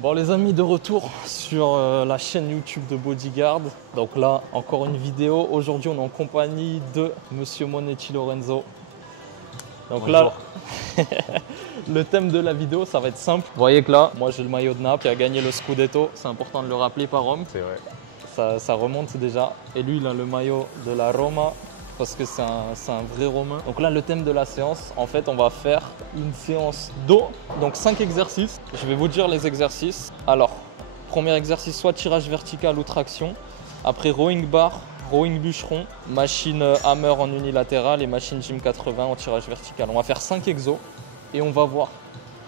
Bon les amis, de retour sur la chaîne YouTube de Bodyguard. Donc là, encore une vidéo. Aujourd'hui, on est en compagnie de Monsieur Monetti Lorenzo. Donc bonjour. Là, le thème de la vidéo, ça va être simple. Vous voyez que là, moi j'ai le maillot de Naples qui a gagné le Scudetto. C'est important de le rappeler par Rome. C'est vrai. Ça remonte déjà. Et lui, il a le maillot de la Roma parce que c'est un vrai Romain. Donc là, le thème de la séance, en fait, on va faire une séance d'eau. Donc 5 exercices. Je vais vous dire les exercices. Alors, premier exercice, soit tirage vertical ou traction. Après, rowing bar, rowing bûcheron, machine hammer en unilatéral et machine gym 80 en tirage vertical. On va faire 5 exos et on va voir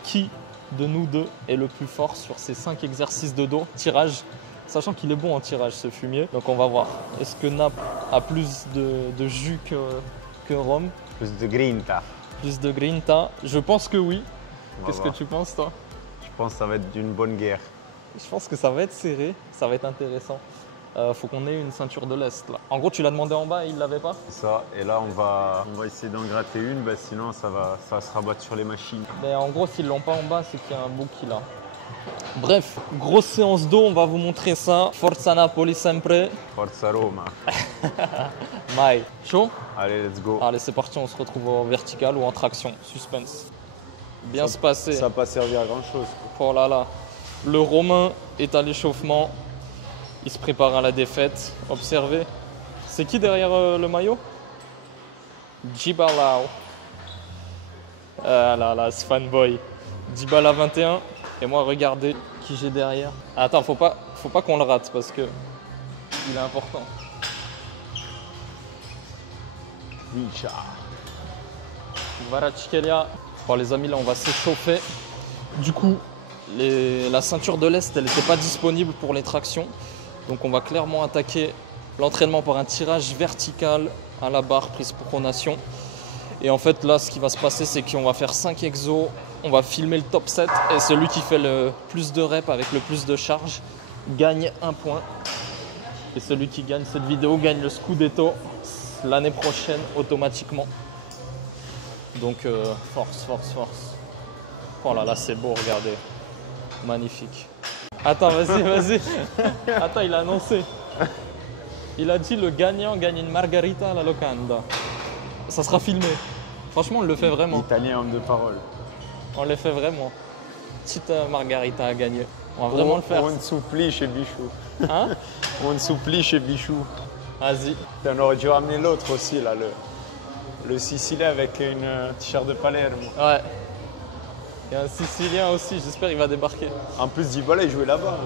qui de nous deux est le plus fort sur ces 5 exercices de dos, tirage. Sachant qu'il est bon en tirage ce fumier, donc on va voir. Est-ce que Naples a plus de jus que Rome? Plus de grinta. Plus de grinta? Je pense que oui. Qu'est-ce que tu penses toi? Je pense que ça va être d'une bonne guerre. Je pense que ça va être serré, ça va être intéressant. Faut qu'on ait une ceinture de l'Est là. En gros, tu l'as demandé en bas et il l'avait pas? Ça, et là on va essayer d'en gratter une, sinon ça va se rabattre sur les machines. Mais en gros, s'ils l'ont pas en bas, c'est qu'il y a un bouki là. Bref, grosse séance d'eau, on va vous montrer ça. Forza Napoli sempre. Forza Roma. Mai. Chaud? Allez, let's go. Allez, c'est parti, on se retrouve en vertical ou en traction. Suspense. Bien se passer. Ça n'a pas servi à grand chose. Oh là là. Le Romain est à l'échauffement. Il se prépare à la défaite. Observez. C'est qui derrière le maillot? Djibalao. Ah là là, ce fanboy. Djibala 21. Et moi, regardez qui j'ai derrière. Attends, faut pas qu'on le rate parce que il est important. Vicha. Kvaratskhelia. Bon les amis, là on va s'échauffer. Du coup, la ceinture de l'Est, elle n'était pas disponible pour les tractions. Donc on va clairement attaquer l'entraînement par un tirage vertical à la barre prise pronation. Et en fait là, ce qui va se passer, c'est qu'on va faire 5 exos. On va filmer le top 7 et celui qui fait le plus de reps avec le plus de charge gagne un point. Et celui qui gagne cette vidéo gagne le Scudetto l'année prochaine automatiquement. Donc force, force, force. Oh là là, c'est beau, regardez. Magnifique. Attends, vas-y, vas-y. Attends, il a annoncé. Il a dit le gagnant gagne une margarita à la locanda. Ça sera filmé. Franchement, on le fait vraiment. Italien, homme de parole. On le fait vraiment. Petite margarita à gagner. On va vraiment le faire. On souplie chez Bichou. Hein? On souplie chez Bichou. Vas-y. On aurait dû ramener l'autre aussi, là, le Sicilien avec une t-shirt de Palerme. Ouais. Il y a un Sicilien aussi, j'espère qu'il va débarquer. En plus, Dybala, il jouait là-bas.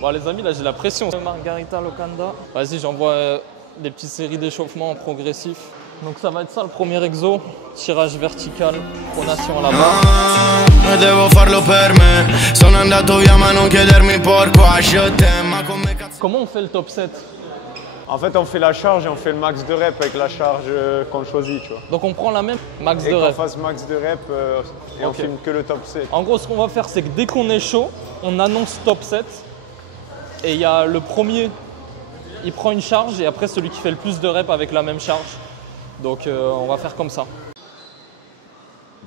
Bon les amis, là j'ai la pression. Margarita locanda. Vas-y, j'envoie des petites séries d'échauffement en progressif. Donc ça va être ça le premier exo. Tirage vertical, pronation à la barre. Comment on fait le top 7? En fait, on fait la charge et on fait le max de rep avec la charge qu'on choisit, tu vois. Donc on prend la même max Et de qu'on rep. fasse max de rep et on filme que le top 7. En gros, ce qu'on va faire, c'est que dès qu'on est chaud, on annonce top 7. Et il y a le premier, il prend une charge et après celui qui fait le plus de reps avec la même charge. Donc on va faire comme ça.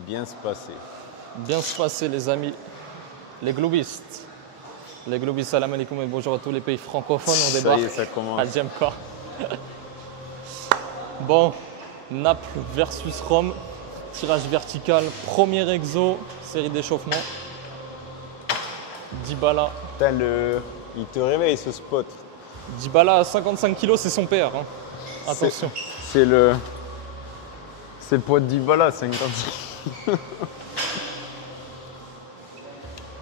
Bien se passer. Bien se passer les amis. Les globistes. Les globistes, salam alaikum et bonjour à tous les pays francophones. On débarque. Ça y est, ça commence. À Djemka. Bon, Naples versus Rome. Tirage vertical, premier exo, série d'échauffement. Dybala. Putain, il te réveille ce spot. Dybala à 55 kg, c'est son père. Hein. Attention. C'est le poids de Dybala, 50.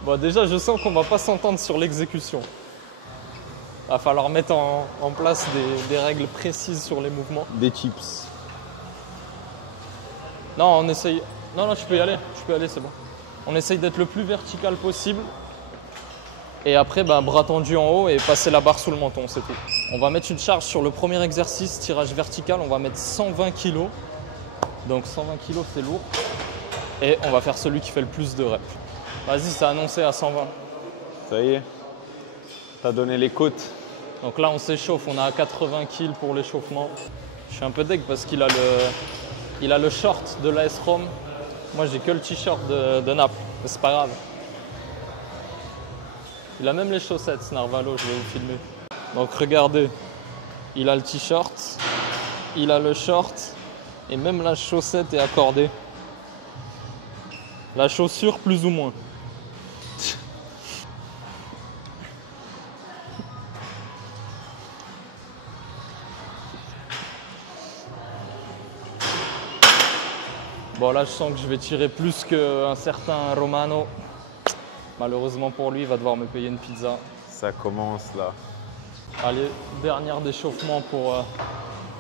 Bon, déjà, je sens qu'on va pas s'entendre sur l'exécution. Va falloir mettre en place des règles précises sur les mouvements. Des chips. Non, on essaye. Non, non, je peux y aller, c'est bon. On essaye d'être le plus vertical possible. Et après, bras tendus en haut et passer la barre sous le menton, c'est tout. On va mettre une charge sur le premier exercice, tirage vertical. On va mettre 120 kg. Donc 120 kg, c'est lourd. Et on va faire celui qui fait le plus de reps. Vas-y, c'est annoncé à 120. Ça y est. T'as donné les côtes. Donc là, on s'échauffe. On a 80 kg pour l'échauffement. Je suis un peu deg parce qu'il a le short de l'AS Rome. Moi, j'ai que le t-shirt de Naples. Mais c'est pas grave. Il a même les chaussettes, Narvalo, je vais vous filmer. Donc regardez, il a le t-shirt, il a le short et même la chaussette est accordée. La chaussure plus ou moins. Bon là je sens que je vais tirer plus qu'un certain Romano. Malheureusement pour lui, il va devoir me payer une pizza. Ça commence là. Allez, dernier d'échauffement pour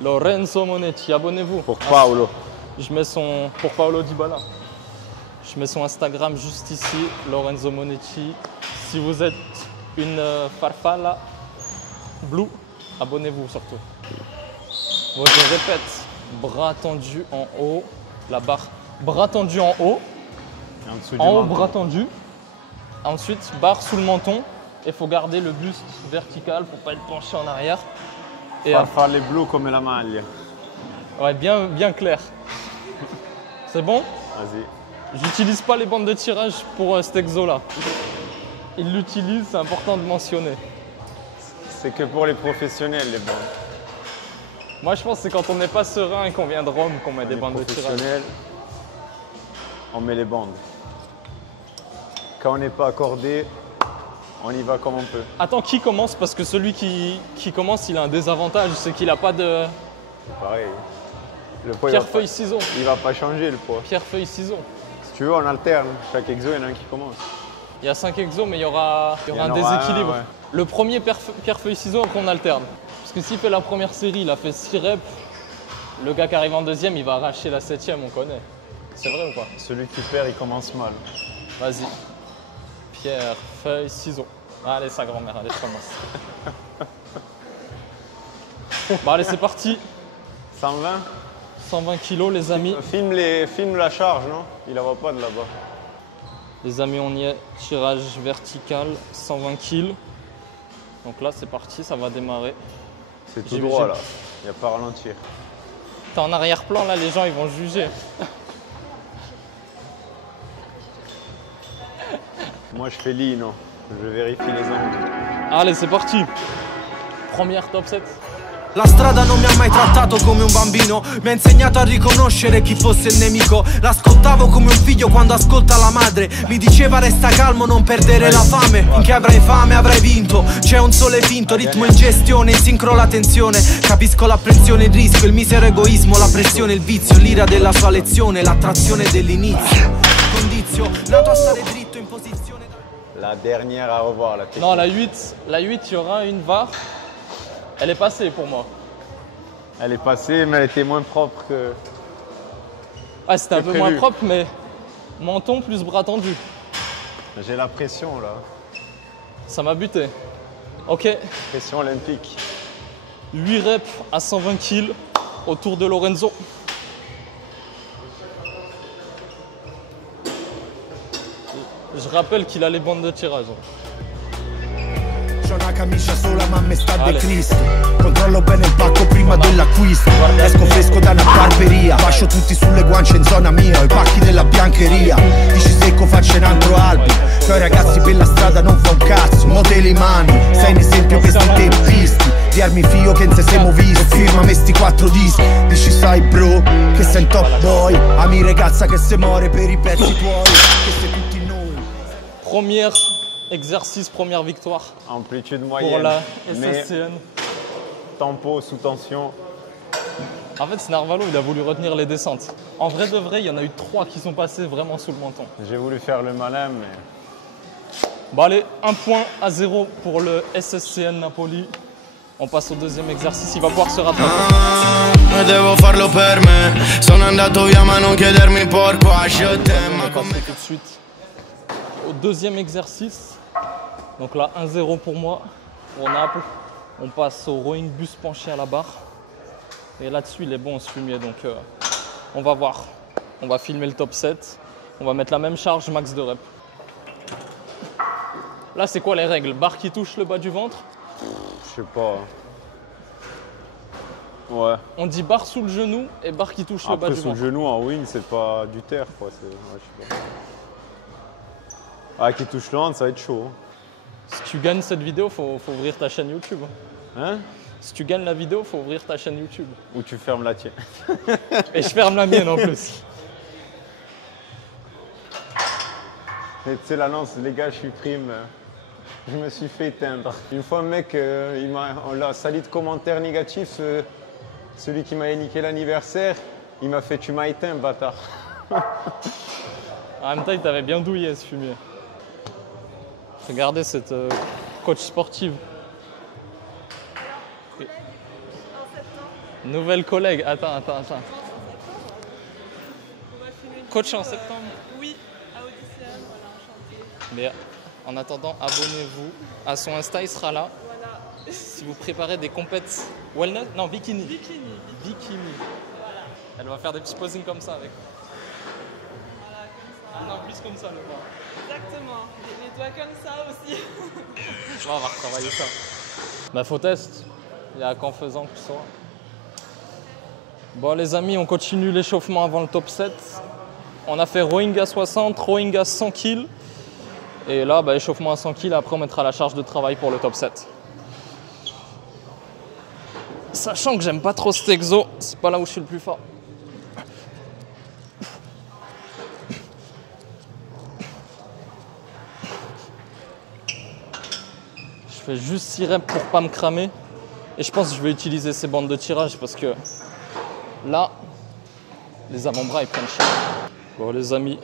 Lorenzo Monetti. Abonnez-vous. Pour Paolo. Je mets son... Pour Paolo Dybala. Je mets son Instagram juste ici, Lorenzo Monetti. Si vous êtes une farfalla blue, abonnez-vous surtout. Bon, je répète, bras tendu en haut, la barre, bras tendu en haut, en haut bras tendu. Ensuite, barre sous le menton. Il faut garder le buste vertical pour ne pas être penché en arrière. Et Farfalle blu comme la maglia. Ouais, bien clair. C'est bon? Vas-y. J'utilise pas les bandes de tirage pour cet exo-là. Il l'utilise, c'est important de mentionner. C'est que pour les professionnels, les bandes. Moi, je pense que c'est quand on n'est pas serein et qu'on vient de Rome qu'on met des bandes de tirage. On met les bandes. Quand on n'est pas accordé, on y va comme on peut. Attends, qui commence? Parce que celui qui commence, il a un désavantage, c'est qu'il n'a pas de... C'est pareil. Le poids, Pierre, feuille, ciseaux. Il va pas changer le poids. Pierre, feuille, ciseaux. Si tu veux, on alterne. Chaque exo, il y en a un qui commence. Il y a 5 exos, mais il y aura un déséquilibre. Ouais. Le premier pierre, feuille, ciseaux, après on alterne. Parce que s'il fait la première série, il a fait 6 reps. Le gars qui arrive en deuxième, il va arracher la 7e, on connaît. C'est vrai ou pas? Celui qui perd, il commence mal. Vas-y. Pierre, feuille, ciseaux. Allez, sa grand-mère, allez, je commence. Bon, allez, c'est parti. 120 120 kilos, les amis. Filme la charge, non? Il la voit pas de là-bas. Les amis, on y est. Tirage vertical, 120 kilos. Donc là, c'est parti, ça va démarrer. C'est tout droit, là. Il n'y a pas à ralentir. T'es en arrière-plan, là, les gens, ils vont juger. Moi, je fais lean, non? Je vérifie les angles. Allez, c'est parti. Première top 7. La strada non mi ha mai trattato come un bambino, mi ha insegnato a riconoscere chi fosse il nemico. L'ascoltavo come un figlio quando ascolta la madre. Mi diceva resta calmo, non perdere la fame. Finché avrai fame avrai vinto. C'è un sole finto, ritmo in gestione, in sincro la tensione. Capisco l'apprensione, il rischio, il misero egoismo, la pressione, il vizio, l'ira della sua lezione, l'attrazione dell'inizio. Condizio, nato a stare dritto in posizione. La dernière à revoir, la technique. Non, la 8, il y aura une VAR. Elle est passée pour moi. Elle est passée, mais elle était moins propre que... Ah, c'était un peu moins propre, mais menton plus bras tendu. J'ai la pression, là. Ça m'a buté. Ok. Pression olympique. 8 reps à 120 kg autour de Lorenzo. Je rappelle qu'il a les bandes de tirage. C'ho una camicia sola ma me sta de Cristo. Controllo bene il pacco prima dell'acquisto. Esco fresco da una barberia. Fascio tutti sulle guance in zona mia. I pacchi della biancheria. Dici secco faccio un altro album. Coi ragazzi per la strada non fa un cazzo. Mo te li mani. Sei un esempio per sti tempisti. Di armi fio che non se siamo visti. Firma me sti 4 dischi. Dici sai bro che sei un top boy. Ami ragazza che se muore per i pezzi tuoi. Che sei tutti noi. Premier exercice, première victoire Amplitude pour moyenne. la SSCN. Tempo sous tension. En fait, Narvalo, il a voulu retenir les descentes. En vrai de vrai, il y en a eu 3 qui sont passés vraiment sous le menton. J'ai voulu faire le malin, mais... Bon allez, 1-0 pour le SSCN Napoli. On passe au deuxième exercice, il va pouvoir se rattraper. Devo farlo per me. Sono andato via ma non chiedermi pourquoi je t'aime. On va passer tout de suite au deuxième exercice. Donc là, 1-0 pour moi, pour Naples. On passe au rowing bus penché à la barre. Et là-dessus, il est bon ce fumier, donc on va voir. On va filmer le top 7. On va mettre la même charge, max de reps. Là, c'est quoi les règles? Barre qui touche le bas du ventre? Je sais pas. Ouais. On dit barre sous le genou et barre qui touche le bas Après, du sous le ventre. genou en wing, c'est pas du terre, quoi. Ouais, je sais pas. Ah, qui touche le ventre, ça va être chaud. Si tu gagnes cette vidéo, faut ouvrir ta chaîne YouTube. Hein? Si tu gagnes la vidéo, faut ouvrir ta chaîne YouTube. Ou tu fermes la tienne. Et je ferme la mienne en plus. Mais tu sais, la lance, les gars, je suis prime. Je me suis fait éteindre. Une fois, un mec, on l'a sali de commentaires négatifs. Celui qui m'a niqué l'anniversaire, il m'a fait « Tu m'as éteint, bâtard ». En même temps, il t'avait bien douillé ce fumier. Regardez cette coach sportive. Nouvelle collègue. Attends. Coach en septembre. Oui, à Odyssée, voilà, enchanté. Mais en attendant, abonnez-vous à son Insta, il sera là. Voilà. Si vous préparez des compètes wellness, non, bikini. Bikini. Voilà. Elle va faire des petits posings comme ça avec. Voilà, comme ça. Ah non, plus comme ça le bras. Exactement. Les doigts comme ça aussi. On va retravailler ça. Bah faut test. Il n'y a qu'en faisant que tu sauras. Bon les amis, on continue l'échauffement avant le top 7. On a fait rowing à 60, rowing à 100 kg. Et là, bah, échauffement à 100 kg, après on mettra la charge de travail pour le top 7. Sachant que j'aime pas trop cet exo, c'est pas là où je suis le plus fort. Je fais juste 6 reps pour pas me cramer. Et je pense que je vais utiliser ces bandes de tirage parce que là, les avant-bras ils prennent cher. Bon les amis,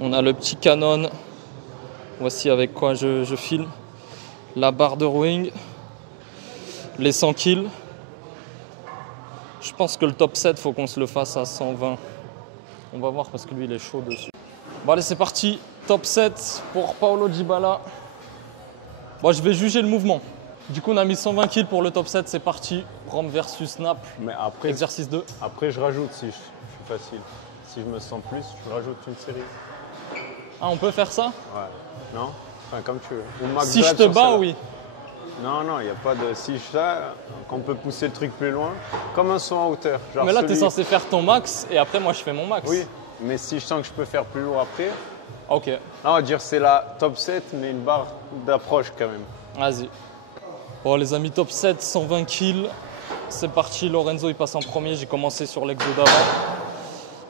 on a le petit Canon. Voici avec quoi je filme. La barre de rowing. Les 100 kills. Je pense que le top 7, faut qu'on se le fasse à 120. On va voir parce que lui il est chaud dessus. Bon allez c'est parti. Top 7 pour Paulo Dybala. Bon je vais juger le mouvement. Du coup on a mis 120 kills pour le top 7, c'est parti. Rome versus Naples. Mais après, Exercice 2. après je rajoute si je suis facile. Si je me sens plus, je rajoute une série. Ah on peut faire ça? Ouais. Non? Enfin, comme tu veux. Ou max Si je drive te sur bats, celle-là. oui. Non, il n'y a pas de. Si je fais, qu'on peut pousser le truc plus loin, comme un saut en hauteur. Genre Mais là, tu es celui- censé faire ton max et après, moi, je fais mon max. Oui, mais si je sens que je peux faire plus lourd après, Ok, on va dire c'est la top 7, mais une barre d'approche quand même. vas-y. Bon, les amis, top 7, 120 kills. C'est parti. Lorenzo, il passe en premier. J'ai commencé sur l'exo d'avant.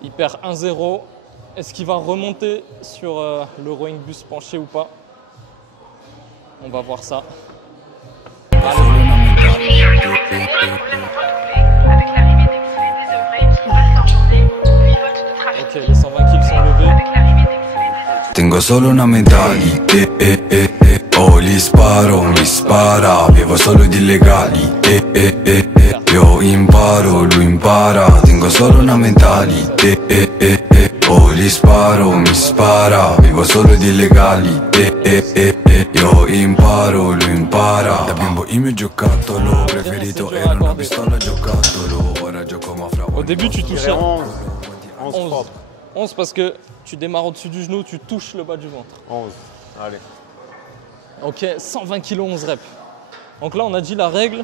Il perd 1-0. Est-ce qu'il va remonter sur le rowing bus penché ou pas? On va voir ça. Ok, les 120 kills sont levés. Tengo solo una medaglia, oh li sparo, mi spara, vivo solo di illegali, io imparo, lui impara, tengo solo una medaglia, oh li sparo, mi spara, vivo solo di illegali, io imparo, lui impara. Da bimbo il mio giocattolo preferito era una pistola giocattolo, ora gioco ma fra. Au début, tu Je touches dirais 11. 11 propre. 11 parce que tu démarres au-dessus du genou, tu touches le bas du ventre. 11. Allez. Ok, 120 kg, 11 reps. Donc là, on a dit la règle.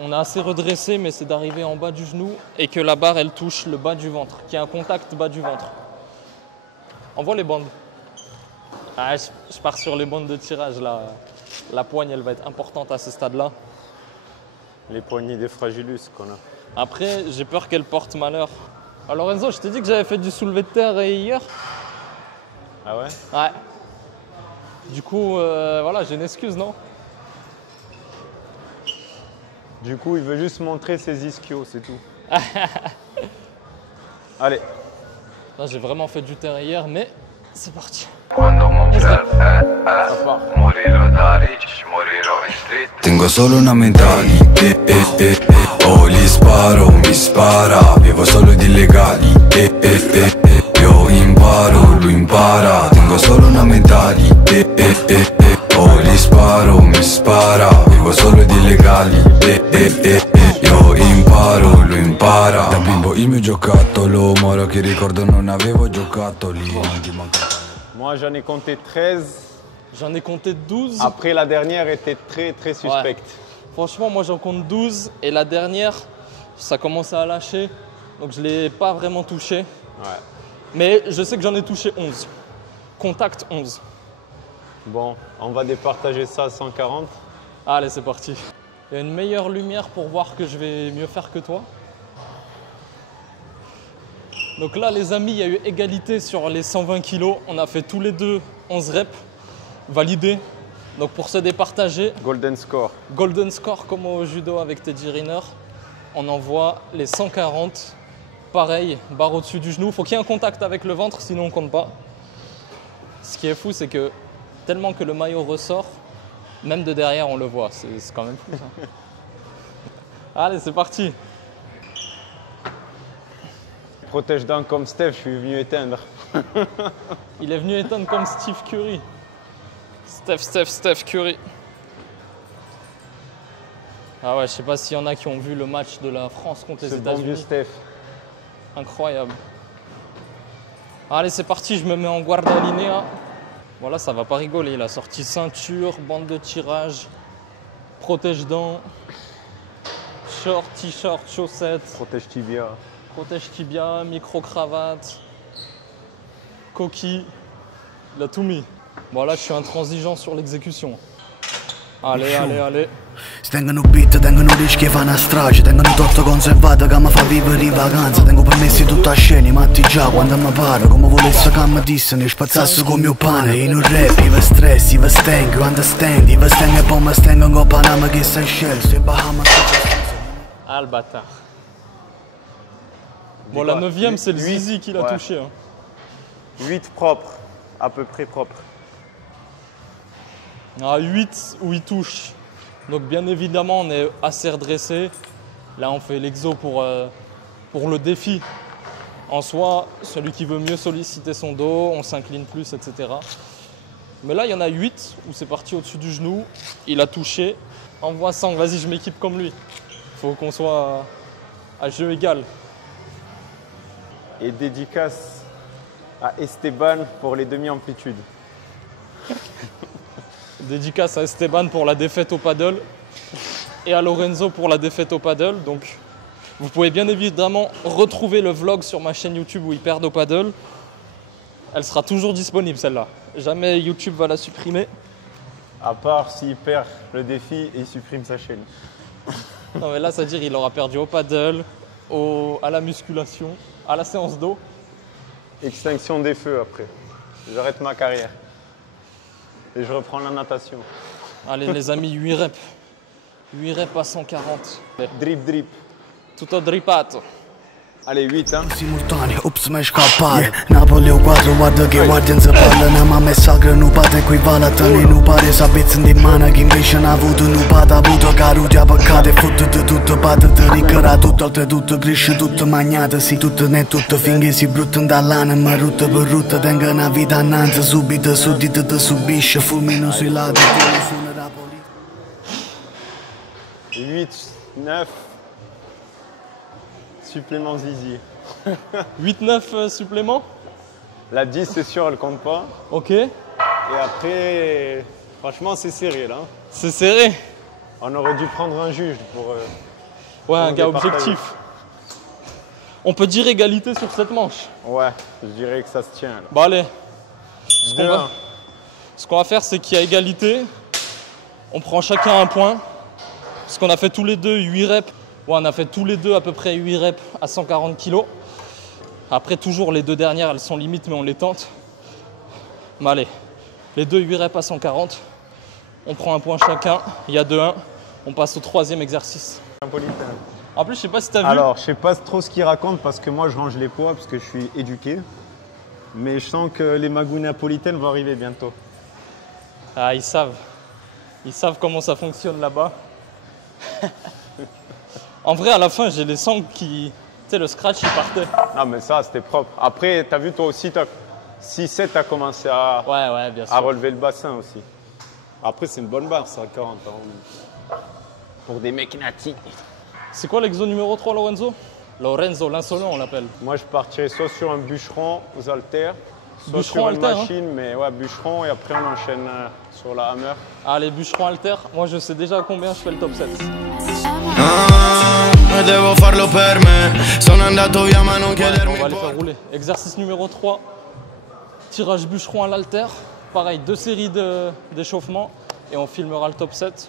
On a assez redressé, mais c'est d'arriver en bas du genou et que la barre, elle touche le bas du ventre, qu'il y ait un contact bas du ventre. On voit les bandes. Ah, je pars sur les bandes de tirage là. La poigne, elle va être importante à ce stade-là. Les poignées des fragilus qu'on a. Après, j'ai peur qu'elle porte malheur. Alors Lorenzo, je t'ai dit que j'avais fait du soulevé de terre hier. Ah ouais? Ouais. Du coup, voilà, j'ai une excuse, non? Du coup, il veut juste montrer ses ischios, c'est tout. Allez. Là, j'ai vraiment fait du terrain hier, mais c'est parti. Quando morirò da ricci, morirò in street. Tengo solo una medaglia, oh li sparo, mi spara, vivo solo di illegali, io imparo, lui impara, tengo solo una medaglia, oh li sparo, mi spara, vivo solo di illegali, io imparo, lui impara. Da bimbo il mio giocattolo, ma ora che ricordo non avevo giocattoli, non ti manca. Moi, j'en ai compté 13. J'en ai compté 12. Après, la dernière était très suspecte. Franchement, moi j'en compte 12 et la dernière, ça commençait à lâcher. Donc je ne l'ai pas vraiment touché. Ouais. Mais je sais que j'en ai touché 11. Contact 11. Bon, on va départager ça à 140. Allez, c'est parti. Il y a une meilleure lumière pour voir que je vais mieux faire que toi. Donc là, les amis, il y a eu égalité sur les 120 kg. On a fait tous les deux 11 reps, validés. Donc pour se départager, Golden score. golden score comme au judo avec Teddy Riner. On envoie les 140. Pareil, barre au-dessus du genou. Il faut qu'il y ait un contact avec le ventre, sinon on ne compte pas. Ce qui est fou, c'est que tellement que le maillot ressort, même de derrière, on le voit. C'est quand même fou, ça. Allez, c'est parti. Protège dents comme Steph, je suis venu éteindre. Il est venu éteindre comme Steve Curry. Steph Curry. Ah ouais, je sais pas s'il y en a qui ont vu le match de la France contre les Ce bon vieux États-Unis. Steph. Incroyable. Allez, c'est parti, je me mets en guarda linea. Voilà, ça va pas rigoler. Il a sorti ceinture, bande de tirage, protège-dents, short, t-shirt, chaussettes, Protège tibia. protège tibia, micro-cravate, coquille. Il a tout mis. Bon, là, je suis intransigeant sur l'exécution. Allez. Si tengono beat, tengono rischi e fanno a strage. Tengono tutto conservato che mi fa vivere in vacanza. Tengo permessi tutto a scena, matti già quando mi pare. Come volesse che mi dissero, ne spazzasse con mio pane. In un rap, io stress, io stengo, understand. Io stengo e poi mi stengo in Panama che sei scelto. E Bahamas. Ah, le bâtard. Bon, la 9e, c'est le Zizi qui l'a touché. Hein. 8 propres, à peu près propres. Ah, 8 où il touche. Donc bien évidemment, on est assez redressé. Là, on fait l'exo pour le défi. En soi, celui qui veut mieux solliciter son dos, on s'incline plus, etc. Mais là, il y en a 8 où c'est parti au-dessus du genou. Il a touché. Envoie 100, vas-y, je m'équipe comme lui. Il faut qu'on soit à jeu égal. Et dédicace à Esteban pour les demi-amplitudes. Dédicace à Esteban pour la défaite au paddle et à Lorenzo pour la défaite au paddle. Donc, vous pouvez bien évidemment retrouver le vlog sur ma chaîne YouTube où ils perdent au paddle. Elle sera toujours disponible, celle-là. Jamais YouTube va la supprimer. À part s'il perd le défi et il supprime sa chaîne. Non, mais là, c'est-à-dire qu'il aura perdu au paddle, à la musculation, à la séance d'eau. Extinction des feux après. J'arrête ma carrière. Et je reprends la natation. Allez, les amis, 8 reps. 8 reps à 140. Drip. Tutto drippato. Allez, 8 hein. Simultaneo, ups, mi è scappato. Napoli o 4, guarda che guardia se parla. Una mamma è sacra, nu pate equivalata. Nu pare sapezza di mano che invece n'ha avuto. Nu pate avuto caruti a peccato. E fottuto tutto, pate te riccara tutto. Oltretutto cresce tutto magnato. Sì, tutto ne tutto finché si brutta dall'ana. Ma rutta per rutta tenga una vita annanzi. Subito, suddito te subisce. Fulmino sui lati. 8, 9. Supplément Zizi. 8-9 suppléments. La 10 c'est sûr, elle compte pas. Ok. Et après, franchement c'est serré là. C'est serré. On aurait dû prendre un juge pour... Ouais, un gars départager. objectif. On peut dire égalité sur cette manche. Ouais, je dirais que ça se tient là. Bon allez, 2-1. ce qu'on va faire c'est qu'il y a égalité. On prend chacun un point. Parce qu'on a fait tous les deux 8 reps. Ouais, on a fait tous les deux à peu près 8 reps à 140 kg. Après toujours les deux dernières elles sont limites mais on les tente. Mais allez, les deux 8 reps à 140. On prend un point chacun. Il y a 2-1. On passe au 3e exercice. Napolitain. En plus je sais pas si tu as vu. Alors, je sais pas trop ce qu'il raconte parce que moi je range les poids parce que je suis éduqué. Mais je sens que les magouilles napolitaines vont arriver bientôt. Ah, ils savent. Ils savent comment ça fonctionne là-bas. En vrai, à la fin, j'ai les sangles qui... Tu sais, le scratch, il partait. Ah, mais ça, c'était propre. Après, t'as vu, toi aussi, 6-7, t'as commencé à Ouais, bien sûr. relever le bassin aussi. Après, c'est une bonne barre, ça, 40 ans. Pour des mecs natifs. C'est quoi l'exo numéro 3, Lorenzo? Lorenzo, l'insolent, on l'appelle. Moi, je partirais soit sur un bûcheron aux haltères, soit Bûcheron sur une haltère, machine, mais ouais, bûcheron, et après, on enchaîne sur la hammer. Allez, bûcheron alter. Moi, je sais déjà à combien je fais le top 7. Devo farlo per me. Sono andato via ma non On chiedermi va les faire rouler. Exercice numéro 3. Tirage bûcheron à l'haltère. pareil, 2 séries d'échauffement et on filmera le top 7.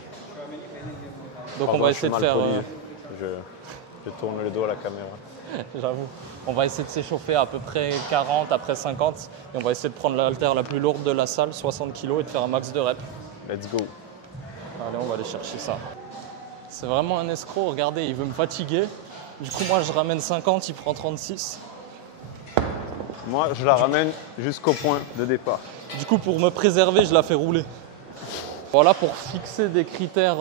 Donc Pardon, on va je suis essayer de mal faire... poli. Je tourne le dos à la caméra. J'avoue. On va essayer de s'échauffer à peu près 40, après 50. Et on va essayer de prendre l'haltère la plus lourde de la salle, 60 kg, et de faire un max de reps. Let's go. Allez, on va aller chercher ça. C'est vraiment un escroc, regardez, il veut me fatiguer. Du coup, moi, je ramène 50, il prend 36. Moi, je la ramène jusqu'au point de départ. Du coup, pour me préserver, je la fais rouler. Voilà, pour fixer des critères,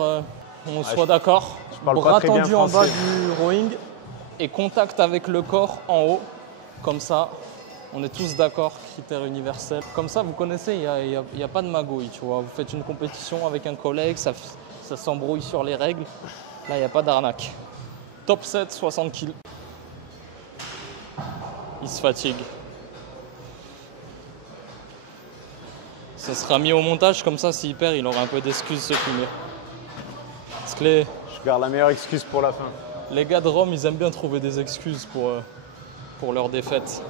on soit d'accord. parle Bras pas très bien tendu en bas français. du rowing et contact avec le corps en haut. Comme ça, on est tous d'accord, critère universel. Comme ça, vous connaissez, il n'y a pas de magouille, tu vois. Vous faites une compétition avec un collègue, ça s'embrouille sur les règles. Là, il n'y a pas d'arnaque. Top 7, 60 kg. Il se fatigue. Ça sera mis au montage, comme ça, s'il perd, il aura un peu d'excuses se filmer. Parce que Je garde la meilleure excuse pour la fin. les gars de Rome, ils aiment bien trouver des excuses pour leur défaite.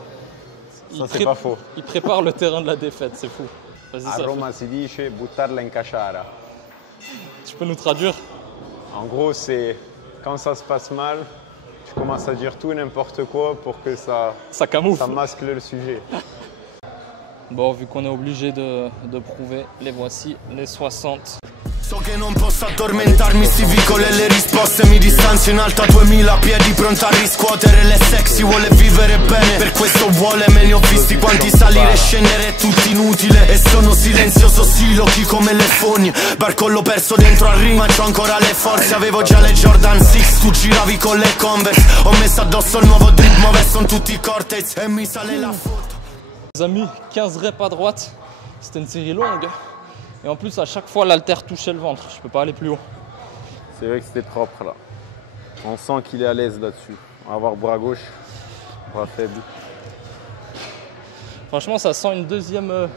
Ça, c'est pas faux. Ils préparent le terrain de la défaite, c'est fou. Vas-y, A ça Roma si dice buttarla in cacciara. Tu peux nous traduire? En gros, c'est quand ça se passe mal, tu commences à dire tout et n'importe quoi pour que Ça camoufle. ça masque le sujet. Bon, vu qu'on est obligé de prouver, les voici, les 60. So che non posso addormentarmi, sti vicoli e le risposte mi distanzio in alto a 2000 piedi pronto a riscuotere le sexy, vuole vivere bene, per questo vuole me li ho visti quanti salire e scendere è tutto inutile e sono silenzioso silocchi come le fogne, barcollo perso dentro al ring ma c'ho ancora le forze, avevo già le Jordan 6, tu giravi con le Converse, ho messo addosso il nuovo drip, muove son tutti i Cortez e mi sale la foto. Les amis, 15 reps à droite, c'était une série longue. Et en plus, à chaque fois, l'haltère touchait le ventre. Je peux pas aller plus haut. C'est vrai que c'était propre là. On sent qu'il est à l'aise là-dessus. On va avoir bras gauche, bras faible. Franchement, ça sent une deuxième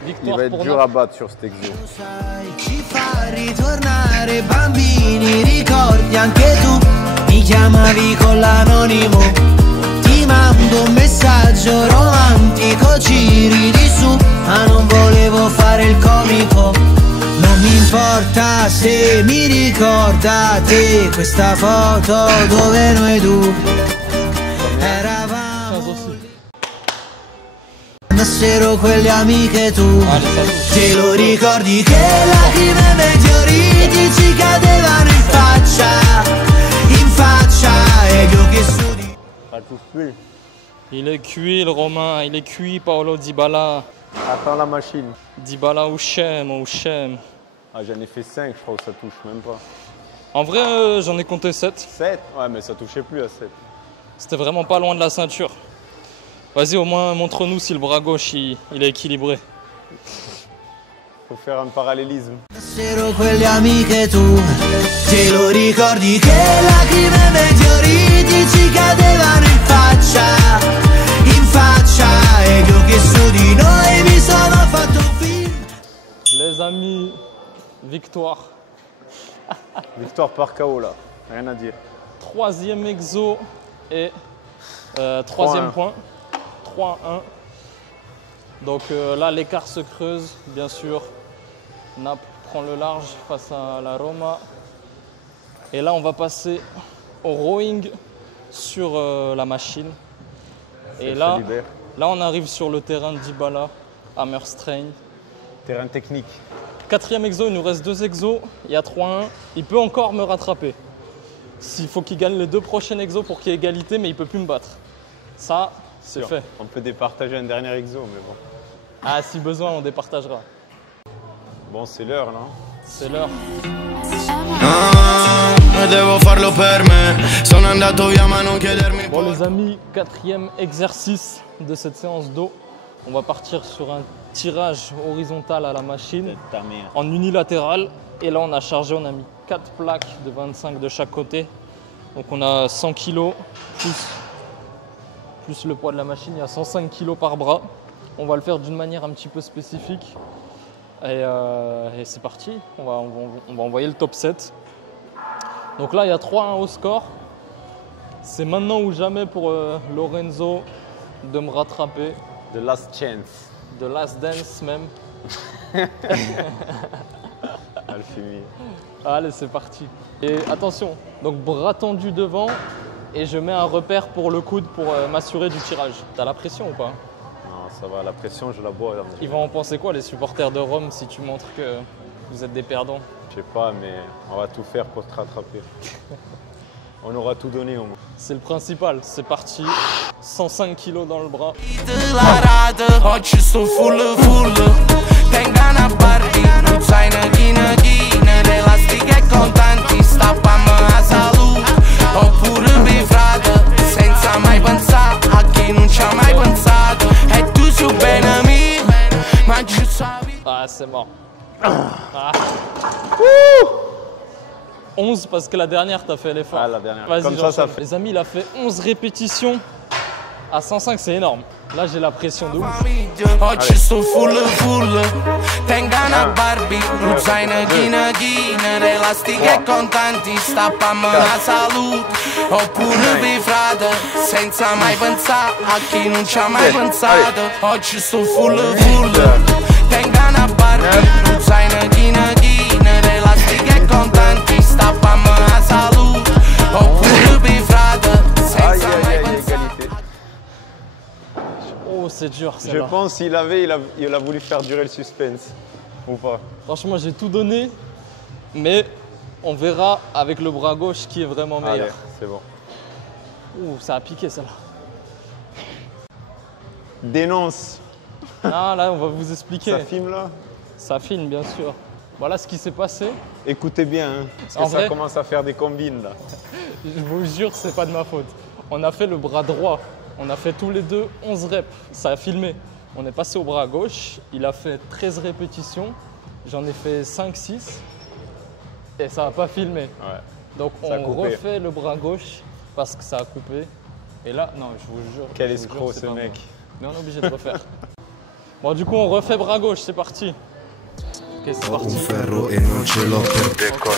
Il victoire va être pour dur Naples. à battre sur cet exo. Ci fa ritornare bambini, ricordi anche tu, mi chiamavi con l'anonimo, ti mando un messaggio romantico, ci ridi su, ma non volevo fare il comico, non mi importa se mi ricordate questa foto dove noi due eravamo. 15 aussi. Andassero quelle amiche tu, Allez, ça touche. te lo ricordi che lacrime e meteoriti ci cadevano in faccia ed io che studi. Ça touche plus. Il est cuit, le Romain. Il est cuit, Paolo Dybala. Attends la machine. Dybala Ouchem, Ouchem. Ah, j'en ai fait 5, je crois que ça touche même pas. En vrai, j'en ai compté 7. 7? Ouais, mais ça touchait plus à 7. C'était vraiment pas loin de la ceinture. Vas-y, au moins, montre-nous si le bras gauche, il est équilibré. Faut faire un parallélisme. Andassero quelle amiche tu, te lo ricordi che lacrime e meteoriti ci cadevano in faccia ed io che su di noi mi sono fatto un film. Les amis, victoire. Victoire par KO là, rien à dire. Troisième exo et troisième 3-1. point. 3-1. Donc là, l'écart se creuse, bien sûr. Naples prend le large face à la Roma. Et là, on va passer au rowing sur la machine. Et Elle là, se libère. là, on arrive sur le terrain de Dybala, Hammerstrain. Terrain technique. Quatrième exo, il nous reste 2 exos. Il y a 3-1. Il peut encore me rattraper. S'il faut qu'il gagne les 2 prochains exos pour qu'il y ait égalité, mais il ne peut plus me battre. Ça, c'est Sûr. fait. On peut départager un dernier exo, mais bon. Ah, si besoin, on départagera. Bon, c'est l'heure, non? C'est l'heure. Devo farlo per me, sono andato via ma non chiedermi Bon, les amis, quatrième exercice de cette séance d'eau. On va partir sur un tirage horizontal à la machine Ta mère. en unilatéral. Et là, on a chargé, on a mis 4 plaques de 25 de chaque côté. Donc, on a 100 kg plus le poids de la machine. Il y a 105 kg par bras. On va le faire d'une manière un petit peu spécifique. Et c'est parti. On va envoyer le top 7. Donc là, il y a 3-1 au score. C'est maintenant ou jamais pour Lorenzo de me rattraper. The last chance. De last dance même. Alphimi. Allez, c'est parti. Et attention, donc bras tendu devant et je mets un repère pour le coude pour m'assurer du tirage. T'as la pression ou pas? Non, ça va, la pression, je la bois. Ils vont en penser quoi, les supporters de Rome, si tu montres que vous êtes des perdants? Je sais pas, mais on va tout faire pour te rattraper. On aura tout donné au moins. C'est le principal, c'est parti. 105 kilos dans le bras. Oggi sto full full. Tenga una Barbie, non sai l'elastiche e contanti. Stappamo la salute, oppure bifrata. Senza mai pensare a chi non ci ha mai pensato. E tu sei bene amico, ma ci savi. Ah, c'est mort. Ah. 11 parce que la dernière, t'as fait l'effort. Ah, la dernière. Vas-y, Comme ça fait. Les amis, il a fait 11 répétitions à 105, c'est énorme. Là, j'ai la pression de ouf. Oggi sto full full. Tenga una Barbie, non sai l'elastiche e contanti. Stappamo la salute, oppure bifrata. Senza mai pensare a chi non ci ha mai pensato. Oggi sto full full. Tenga una Barbie, non sai l'elastiche e contanti. Stappamo la salute, oppure bifrata. Senza mai pensare. Oh, c'est dur, c'est Je pense qu'il avait, il a voulu faire durer le suspense. Ou pas? Franchement, j'ai tout donné, mais on verra avec le bras gauche qui est vraiment meilleur. Allez, c'est bon. Ouh, ça a piqué, celle-là. Dénonce. Ah, là, on va vous expliquer. Ça filme là? Ça filme, bien sûr. Voilà ce qui s'est passé. Écoutez bien, hein, parce que En ça vrai, commence à faire des combines là. je vous jure, c'est pas de ma faute. On a fait le bras droit. On a fait tous les deux 11 reps. Ça a filmé. On est passé au bras gauche. Il a fait 13 répétitions. J'en ai fait 5-6. Et ça n'a pas filmé. Ouais. Donc Ça a on coupé. refait le bras gauche parce que ça a coupé. Et là, non, je vous jure. Quel je vous escroc jure, c'est ce pas mec. bon. Mais on est obligé de refaire. Bon, du coup, on refait bras gauche. C'est parti. Ok, c'est Un parti. ferro e non ce l'ho per decor.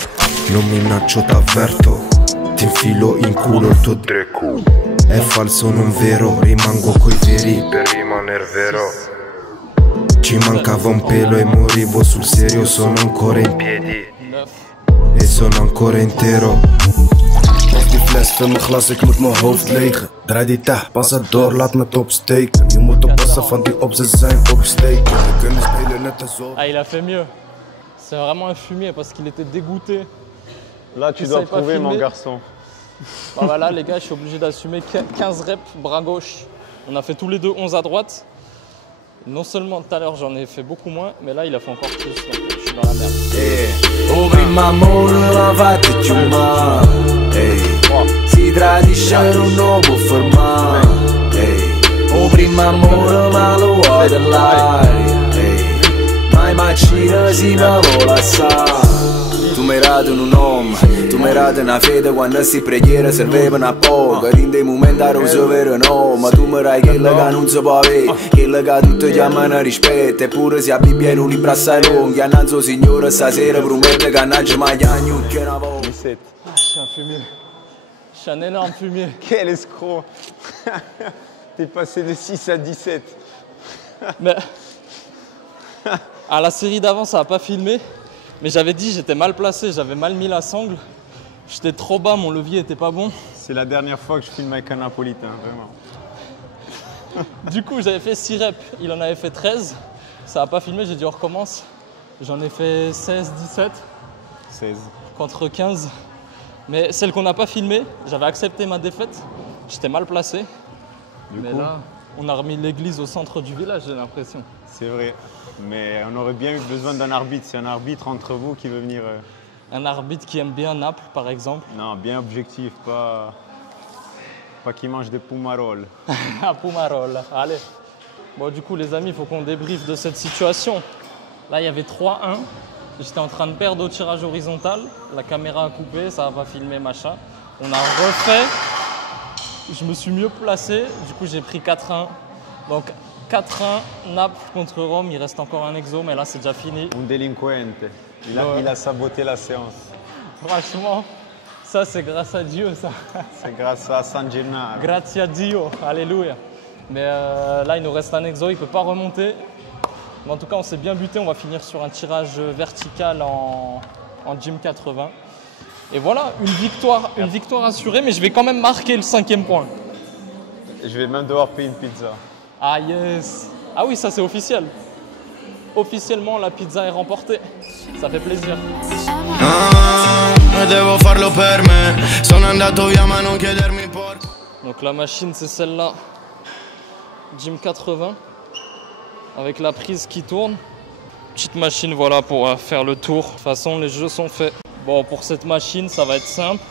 Non minaccio, t'avverto. Ti infilo in culo il tuo dreco. È falso, non vero. Rimango coi veri per rimaner vero. Ci mancava un pelo e morivo sul serio. Sono ancora in piedi 9. e sono ancora intero. Als die fles van me glas, ik moet mijn hoofd legen. Draai die tah, pas het door, laat me het opsteken. Je moet oppassen van die op, ze zijn opsteken. We kunnen spelen net alsof. Ah, il a fait mieux. C'est vraiment un fumier parce qu'il était dégoûté. Là, tu Tu dois savais pas prouver, mon filmer? garçon. Bah voilà, les gars, je suis obligé d'assumer 15 reps bras gauche. On a fait tous les deux 11 à droite. Non seulement tout à l'heure j'en ai fait beaucoup moins, mais là il a fait encore plus. Donc je suis dans la merde. O primo amore l'ha fatto chiamare, si tradisce non può fermare. O primo amore ma lo vuoi dell'aria, mai macina si va vola assai. Tu mi hai dato un nome, tu mi hai dato una fede quando si preghiera servevano a poco. In dei momenti ero vero no, ma tu mi dai quello che non si può avere, quello che tutti chiamano rispetto. Eppure se a Bibbia in un libro assai lunghi, annanzo signore stasera promette che non ci mangiamo che una volta. 17. Ah, je suis un fumier. Je suis un énorme fumier. Quel escroc. T'es passé de 6 à 17. Mais à la série d'avant ça n'a pas filmé. Mais j'avais dit j'étais mal placé, j'avais mal mis la sangle. J'étais trop bas, mon levier était pas bon. C'est la dernière fois que je filme avec un napolitain, vraiment. Du coup j'avais fait 6 reps, il en avait fait 13. Ça n'a pas filmé, j'ai dit on recommence. J'en ai fait 16, 17 16. contre 15. Mais celle qu'on n'a pas filmée, j'avais accepté ma défaite. J'étais mal placé. Mais coup, là, on a remis l'église au centre du village, j'ai l'impression. c'est vrai. Mais on aurait bien eu besoin d'un arbitre. C'est un arbitre entre vous qui veut venir. Un arbitre qui aime bien Naples, par exemple. Non, bien objectif, pas qui mange des pumaroles. Ah, Pumarol, allez. Bon, du coup, les amis, il faut qu'on débriefe de cette situation. Là, il y avait 3-1. J'étais en train de perdre au tirage horizontal. La caméra a coupé, ça n'a pas filmé, machin. On a refait. Je me suis mieux placé. Du coup, j'ai pris 4-1. Donc, 4-1, Naples contre Rome. Il reste encore un exo, mais là, c'est déjà fini. Un delinquente. Ouais. Il a saboté la séance. Franchement, ça, c'est grâce à Dieu, ça. C'est grâce à San Gennaro. Grazie a Dio, alléluia. Mais là, il nous reste un exo, il ne peut pas remonter. Mais en tout cas, on s'est bien buté. On va finir sur un tirage vertical en Gym 80. Et voilà, une victoire assurée, mais je vais quand même marquer le 5e point. Et je vais même devoir payer une pizza. Ah yes! Ah oui, ça c'est officiel. Officiellement, la pizza est remportée. Ça fait plaisir. Donc la machine, c'est celle-là. Gym 80. Avec la prise qui tourne. Petite machine, voilà, pour faire le tour. De toute façon, les jeux sont faits. Bon, pour cette machine, ça va être simple.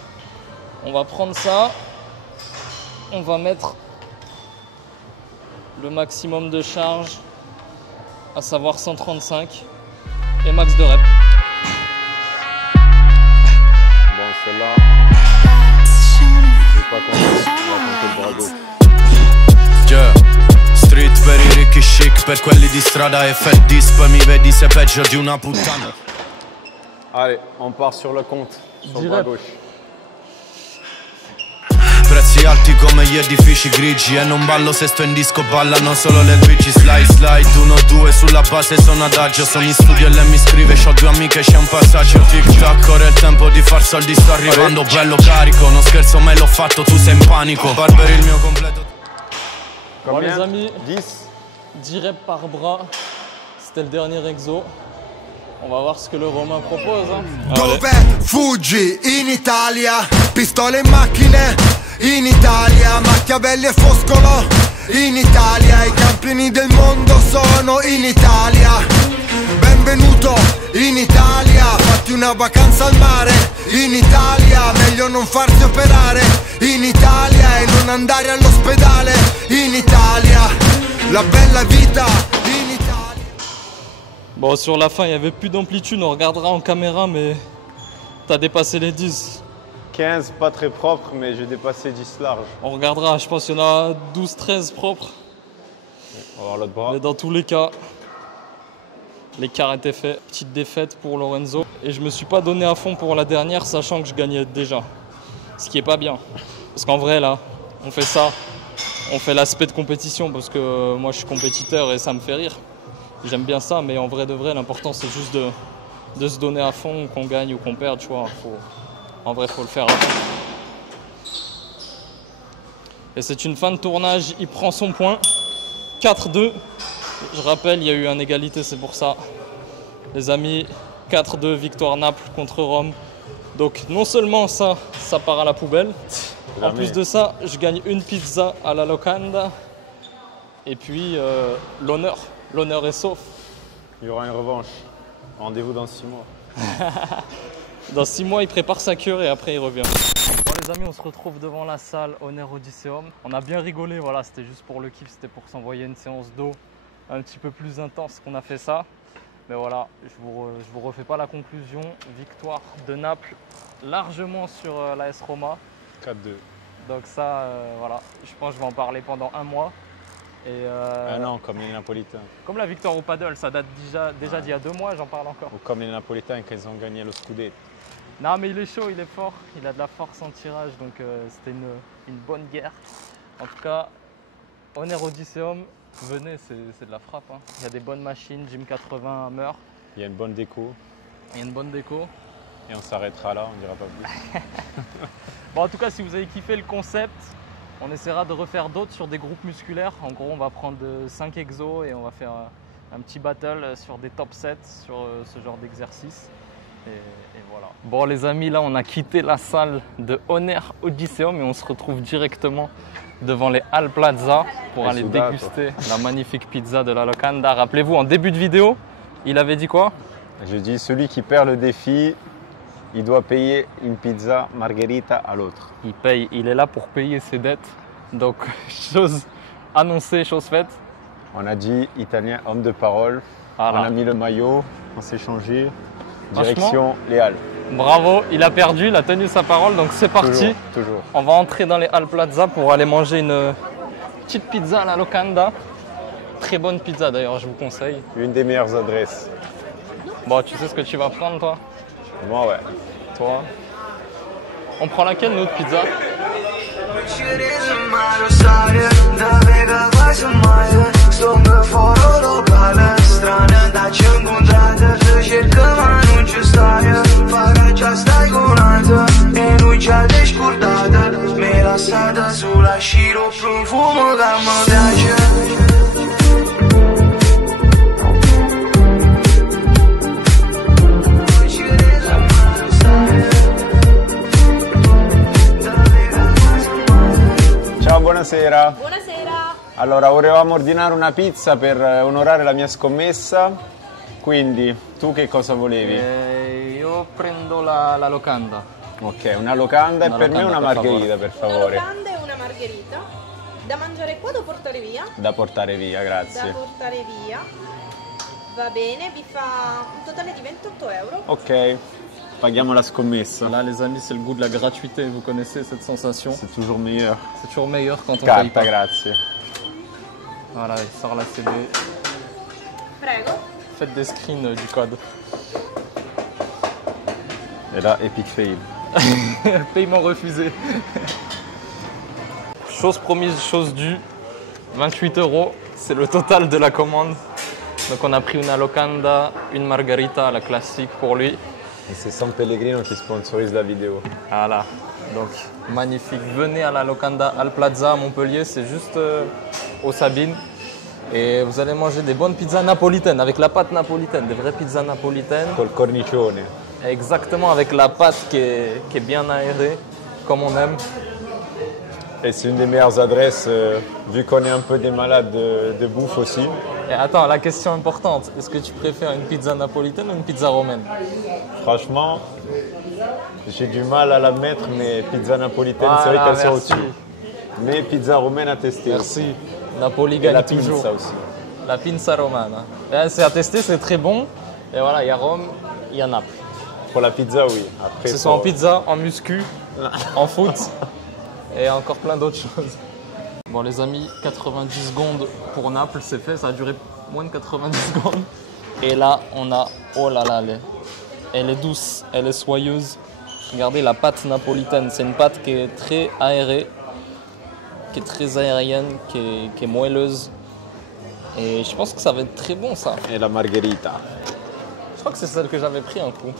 On va prendre ça. On va mettre le maximum de charge, à savoir 135 et max de rep. Bon, celle-là, je vais pas compter, on va compter le bras gauche. Yeah. Street per i ricchi chic, per quelli di strada e fai dis, poi mi vedi sei peggio di una puttana. Allez, on part sur le compte, sur le bras gauche. Prezzi alti come gli edifici grigi e non ballo se sto in disco, ballano solo le bici. Slide, slide, 1-2 sulla base sono adagio. Sono in studio e lei mi scrive, c'ho 2 amiche, c'è un passaggio. Tic tac, ora è il tempo di far soldi, sto arrivando bello carico. Non scherzo, mai l'ho fatto, tu sei in panico. Barberi il mio completo. Bon les amis, 10 reps par bras, c'était le dernier exo. On va voir ce que le Romain propose. Dove fuggi? In Italia, pistole e macchine. In Italia, Machiavelli e Foscolo. In Italia, i campioni del mondo sono in Italia. Benvenuto in Italia, fatti una vacanza al mare. In Italia, meglio non farsi operare. In Italia e non andare all'ospedale. In Italia, la bella vita. In Italia. Bon, sur la fin, il n'y avait plus d'amplitude. On regardera en caméra, mais t'as dépassé les 10. 15, pas très propre, mais j'ai dépassé 10 large. On regardera, je pense qu'il y en a 12-13 propres. On va voir l'autre bras. Mais dans tous les cas, l'écart était fait. Petite défaite pour Lorenzo. Et je me suis pas donné à fond pour la dernière, sachant que je gagnais déjà. Ce qui est pas bien. Parce qu'en vrai, là, on fait ça. On fait l'aspect de compétition parce que moi, je suis compétiteur et ça me fait rire. J'aime bien ça, mais en vrai de vrai, l'important, c'est juste de se donner à fond, qu'on gagne ou qu'on perde, tu vois. En vrai, il faut le faire à fond. Et c'est une fin de tournage, il prend son point. 4-2. Je rappelle, il y a eu une égalité, c'est pour ça. Les amis, 4-2, victoire Naples contre Rome. Donc non seulement ça part à la poubelle. En plus de ça, je gagne une pizza à la locanda. Et puis l'honneur est sauf. Il y aura une revanche. Rendez-vous dans 6 mois. Dans 6 mois, il prépare sa cure et après il revient. Bon les amis, on se retrouve devant la salle Honor Odysseum. On a bien rigolé, voilà, c'était juste pour le kiff, c'était pour s'envoyer une séance d'eau un petit peu plus intense qu'on a fait ça. Mais voilà, je vous refais pas la conclusion. Victoire de Naples largement sur l'AS Roma. 4-2. Donc ça, voilà, je pense que je vais en parler pendant 1 mois. Et non, comme les Napolitains. Comme la victoire au paddle, ça date déjà d'il y a 2 mois, j'en parle encore. Ou comme les Napolitains quand ils ont gagné le Scudetto. Non mais il est chaud, il est fort, il a de la force en tirage, donc c'était une bonne guerre. En tout cas, Honor Odysseum, venez, c'est de la frappe. Hein. Il y a des bonnes machines, Gym 80 à Meur. Il y a une bonne déco. Il y a une bonne déco. Et on s'arrêtera là, on dira pas plus. Bon, en tout cas, si vous avez kiffé le concept, on essaiera de refaire d'autres sur des groupes musculaires. En gros, on va prendre 5 exos et on va faire un petit battle sur des top sets sur ce genre d'exercice. Et voilà. Bon les amis, là on a quitté la salle de Honor Odysseum et on se retrouve directement devant les Al Plaza pour aller déguster la magnifique pizza de la locanda. Rappelez-vous, en début de vidéo, il avait dit quoi? Je dis, celui qui perd le défi, il doit payer une pizza margherita à l'autre. Il paye, il est là pour payer ses dettes. Donc, chose annoncée, chose faite. On a dit italien, homme de parole. Voilà. On a mis le maillot, on s'est changé. Direction les Halles. Bravo, il a perdu, il a tenu sa parole, donc c'est parti. Toujours. On va entrer dans les Al Plaza pour aller manger une petite pizza à la locanda. Très bonne pizza d'ailleurs, je vous conseille. Une des meilleures adresses. Bon, tu sais ce que tu vas prendre toi? Moi ouais. Toi? On prend laquelle notre pizza? Stående for å lokale strană, dar ce încontrată să cercăm anunciul starea. Fac aceasta-i gonată, e nu cea descurtată. Mi-e lasată sola și rupru fumă ca mă piace. Ciao, buonasera. Buonasera. Allora, volevamo ordinare una pizza per onorare la mia scommessa, quindi tu che cosa volevi? Io prendo la locanda. Ok, una locanda Una e per me locanda, una per margherita, per Una favore. locanda e una margherita. Da mangiare qua o da portare via? Da portare via, Da grazie. portare via. Va bene, vi fa un totale di 28 euro. Ok, paghiamo la scommessa. Là, les amis, c'est le goût de la gratuité. Vous connaissez cette sensation? C'est toujours meilleur. C'est toujours meilleur quand on paye Carta, pas. grazie. Voilà, il sort la CD. Prego. Faites des screens du code. Et là, epic fail. Paiement refusé. Chose promise, chose due. 28 euros, c'est le total de la commande. Donc on a pris una locanda, une margarita, la classique pour lui. Et c'est San Pellegrino qui sponsorise la vidéo. Voilà, donc magnifique. Venez à la locanda Al Plaza à Montpellier, c'est juste aux Sabines. Et vous allez manger des bonnes pizzas napolitaines, avec la pâte napolitaine, des vraies pizzas napolitaines. Col cornicione. Exactement, avec la pâte qui est bien aérée, comme on aime. Et c'est une des meilleures adresses, vu qu'on est un peu des malades de bouffe aussi. Et attends, la question importante, est-ce que tu préfères une pizza napolitaine ou une pizza romaine? Franchement, j'ai du mal à la mettre, mais pizza napolitaine, c'est Voilà, vrai qu'elle sort merci. au-dessus. Mais pizza romaine à tester. Merci. Napoli Et gagne la toujours. pizza aussi. La pinza romana. C'est à tester, c'est très bon. Et voilà, il y a Rome, il y a Naples. Pour la pizza, oui. Après, Ce soit en pour- pizza, en muscu, en foot et encore plein d'autres choses. Bon les amis, 90 secondes pour Naples, c'est fait, ça a duré moins de 90 secondes. Et là, on a, oh là là, elle est douce, elle est soyeuse. Regardez la pâte napolitaine, c'est une pâte qui est très aérée, qui est très aérienne, qui est moelleuse. Et je pense que ça va être très bon ça. Et la margherita. Je crois que c'est celle que j'avais pris un coup.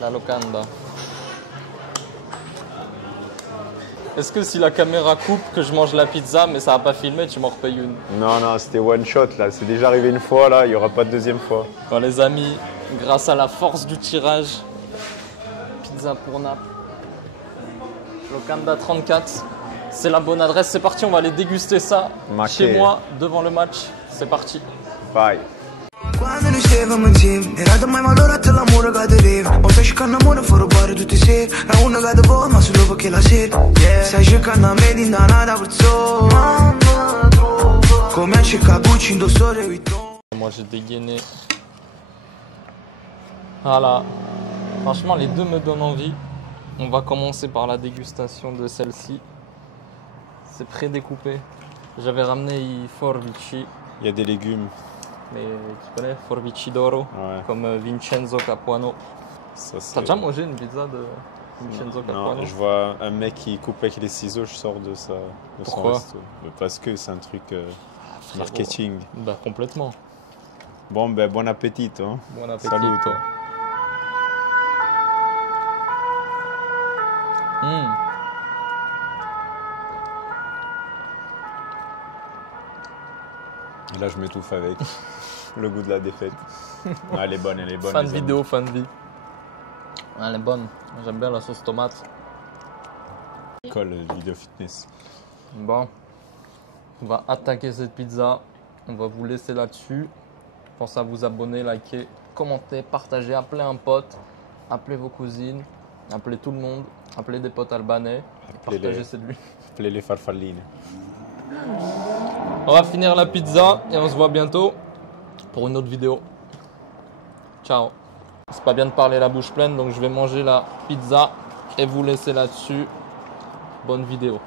La locanda. Est-ce que si la caméra coupe que je mange la pizza mais ça va pas filmé, tu m'en repayes une? Non, non, c'était one shot là. C'est déjà arrivé une fois là, il n'y aura pas de deuxième fois. Bon les amis, grâce à la force du tirage, pizza pour Naples. Locanda 34, c'est la bonne adresse. C'est parti, on va aller déguster ça Maché. chez moi devant le match. C'est parti. Vai. Quando noi stavamo insieme era mai valorato l'amore che deriva. O stai cercando amore fuori bar tutti i seri. È una che ti vuole ma solo perché la sera. Stai cercando a me di nada persona. Come a cercare Gucci indossare Vuitton. Moi j'ai dégainé. Voilà. Franchement les deux me donnent envie. On va commencer par la dégustation de celle-ci. C'est prédécoupé. J'avais ramené i Forbici. Il y a des légumes. Mais tu connais Forbici d'Oro, Ouais. comme Vincenzo Capuano. Ça, c'est- T'as déjà mangé une pizza de Vincenzo Capuano? Non, je vois un mec qui coupe avec les ciseaux, je sors de son Pourquoi resto. Mais parce que c'est un truc marketing. Bah complètement. Bon, ben bon appétit. Hein. Bon appétit. Salut, toi. Mm. Et là, je m'étouffe avec le goût de la défaite. Ah, elle est bonne, elle est bonne. Fin de les amis. vidéo, fin de vie. Elle est bonne. J'aime bien la sauce tomate. Colle, vidéo fitness. Bon, on va attaquer cette pizza. On va vous laisser là-dessus. Pensez à vous abonner, liker, commenter, partager, appeler un pote, appeler vos cousines, appeler tout le monde, appeler des potes albanais. Appelez-les. Partager cette lui. Appelez les farfallines. On va finir la pizza et on se voit bientôt pour une autre vidéo. Ciao. C'est pas bien de parler la bouche pleine, donc je vais manger la pizza et vous laisser là-dessus. Bonne vidéo.